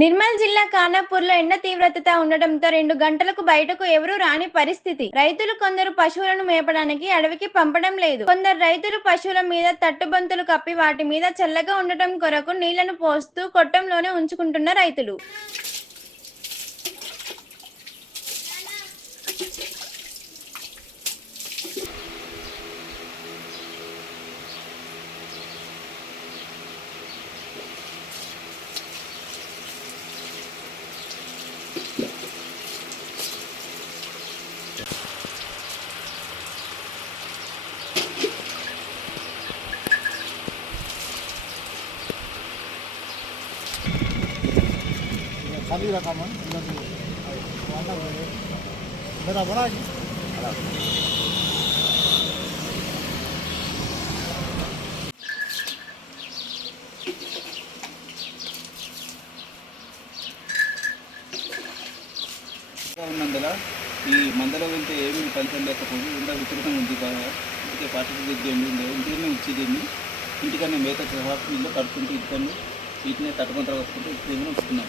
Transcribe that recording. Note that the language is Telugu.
నిర్మల్ జిల్లా ఖానాపూర్లో ఎండ తీవ్రత ఉండడంతో 2 గంటలకు బయటకు ఎవరూ రాని పరిస్థితి. రైతులు కొందరు పశువులను మేపడానికి అడవికి పంపడం లేదు. కొందరు రైతులు పశువుల మీద తట్టుబంతులు కప్పి వాటి మీద చల్లగా ఉండటం కొరకు నీళ్లను పోస్తూ కొట్టంలోనే ఉంచుకుంటున్న రైతులు. खाली रखा मन मेरा बड़ा जी ఉన్నందున ఈ మందలో వెళ్తే ఏమీ ఫలితం లేకపోతే ఎండ విపరీతంగా ఉంది బాగా. ఇంటికే పార్టీ ఇంటికనే ఇచ్చేదేమి ఇంటికన్నా మేత సహా ఇల్లు కడుతుంటే ఇంటికన్నా వీటిని తట్టుకొని వస్తుంటే ఇంటికన్నా వస్తున్నాం.